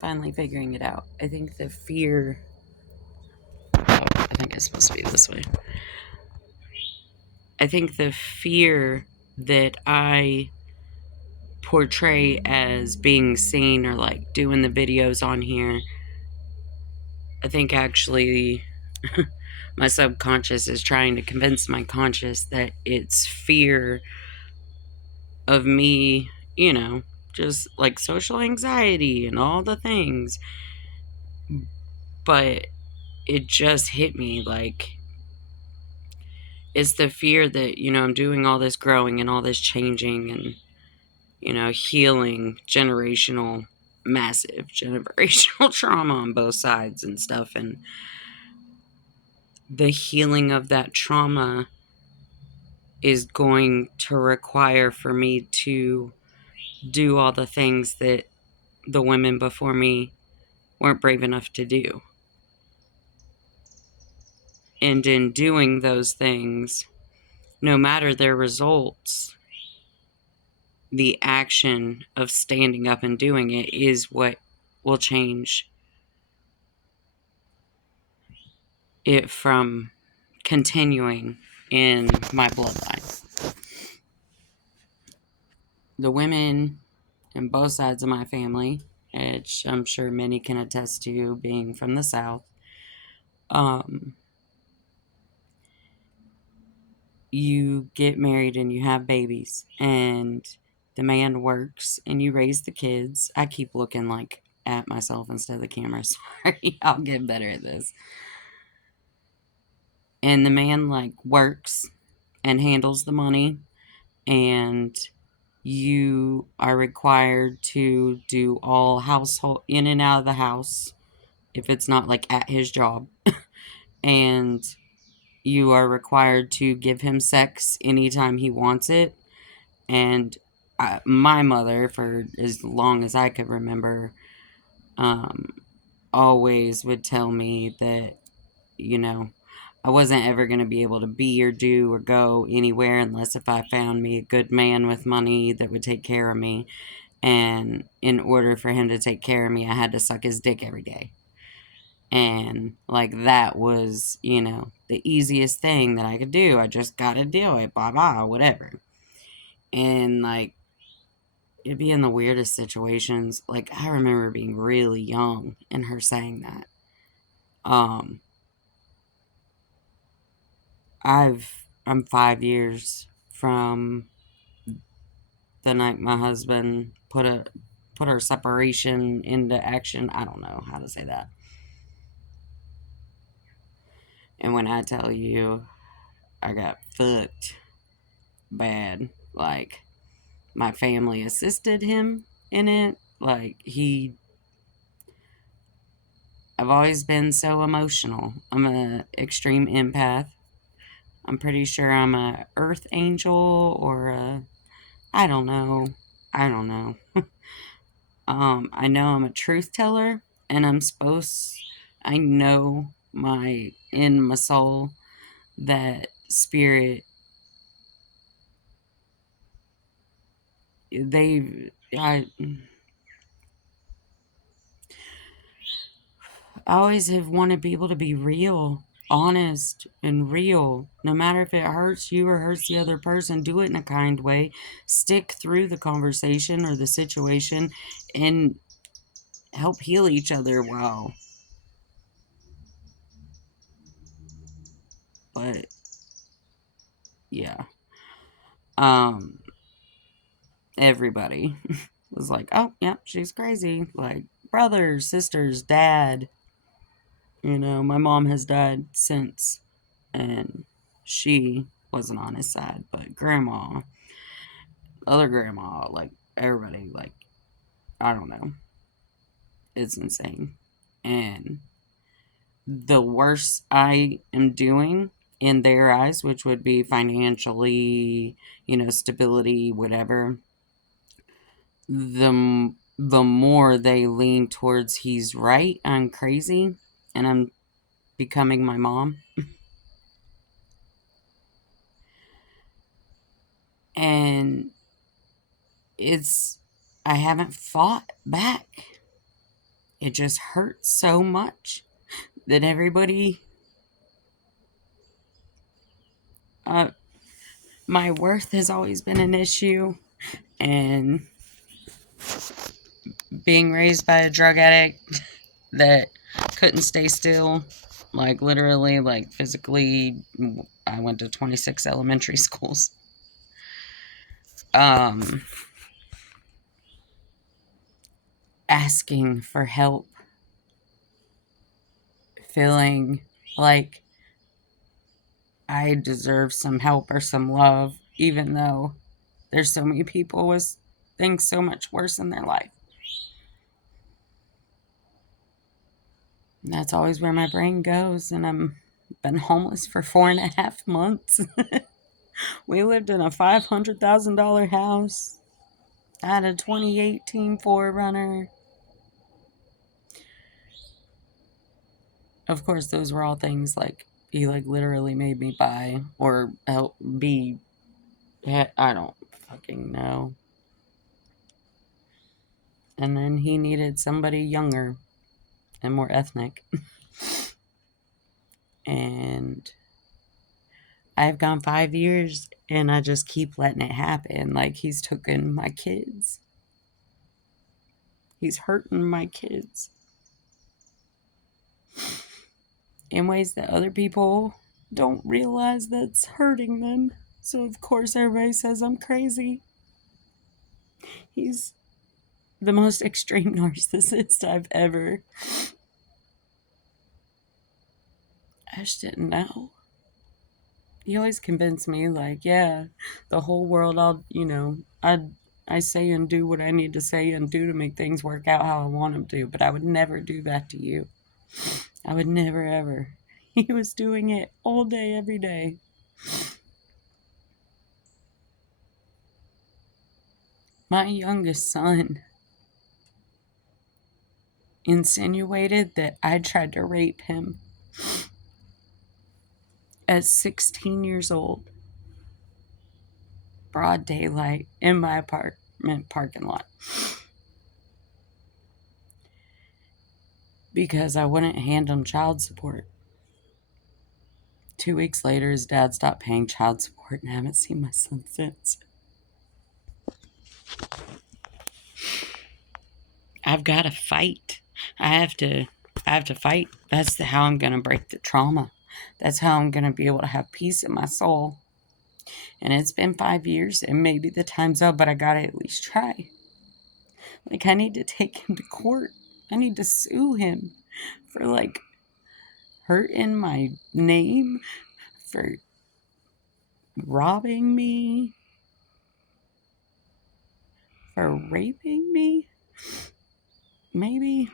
finally figuring it out. I think the fear. Oh, I think it's supposed to be this way. I think the fear that I portray as being seen or like doing the videos on here, I think actually my subconscious is trying to convince my conscious that it's fear of me, just like social anxiety and all the things. But it just hit me like it's the fear that, I'm doing all this growing and all this changing and, healing massive generational trauma on both sides and stuff. And the healing of that trauma is going to require for me to do all the things that the women before me weren't brave enough to do. And in doing those things, no matter their results, the action of standing up and doing it is what will change it from continuing in my bloodline. The women in both sides of my family, which I'm sure many can attest to being from the South, you get married and you have babies and the man works and you raise the kids. I keep looking like at myself instead of the camera. Sorry, I'll get better at this. And the man like works and handles the money, and you are required to do all household in and out of the house if it's not like at his job. And you are required to give him sex anytime he wants it. And my mother, for as long as I could remember, always would tell me that, I wasn't ever going to be able to be or do or go anywhere unless if I found me a good man with money that would take care of me. And in order for him to take care of me, I had to suck his dick every day. And like that was, the easiest thing that I could do. I just got to do it, blah, blah, whatever. And like, it'd be in the weirdest situations. Like, I remember being really young and her saying that. Um, I'm 5 years from the night my husband put our separation into action. I don't know how to say that. And when I tell you I got fucked bad, like my family assisted him in it. Like I've always been so emotional. I'm an extreme empath. I'm pretty sure I'm a earth angel or I don't know. I don't know. I know I'm a truth teller, and I know in my soul that spirit, they, I always have wanted people to be real, honest, and real. No matter if it hurts you or hurts the other person, do it in a kind way. Stick through the conversation or the situation and help heal each other well. But yeah. Um Everybody was like, "Oh, yeah, she's crazy." Like brothers, sisters, dad. My mom has died since, and she wasn't on his side, but grandma, other grandma, like everybody, like I don't know, it's insane. And the worse I am doing in their eyes, which would be financially, stability, whatever, the more they lean towards he's right, I'm crazy, and I'm becoming my mom. And I haven't fought back. it just hurts so much that everybody, uh, my worth has always been an issue. And being raised by a drug addict that couldn't stay still, like literally, like physically, I went to 26 elementary schools. Um, Asking for help, feeling like I deserve some help or some love, even though there's so many people with things so much worse in their life. And that's always where my brain goes, and I'm been homeless for 4.5 months. We lived in a $500,000 house. I had a 2018 4Runner. Of course, those were all things like he like literally made me buy or help be. I don't fucking know. And then he needed somebody younger and more ethnic. And I've gone 5 years and I just keep letting it happen. Like he's taken my kids. He's hurting my kids in ways that other people don't realize that's hurting them. So of course everybody says I'm crazy. He's the most extreme narcissist I've ever. I just didn't know. He always convinced me, like, yeah, the whole world, I say and do what I need to say and do to make things work out how I want them to, but I would never do that to you. I would never, ever. He was doing it all day, every day. My youngest son insinuated that I tried to rape him at 16 years old, broad daylight, in my apartment parking lot, because I wouldn't hand him child support. 2 weeks later, his dad stopped paying child support, and I haven't seen my son since. I've got to fight. I have to. I have to fight. That's how I'm going to break the trauma. That's how I'm going to be able to have peace in my soul. And it's been 5 years, and maybe the time's up, but I got to at least try. Like, I need to take him to court. I need to sue him for, like, hurting my name, for robbing me, for raping me. Maybe.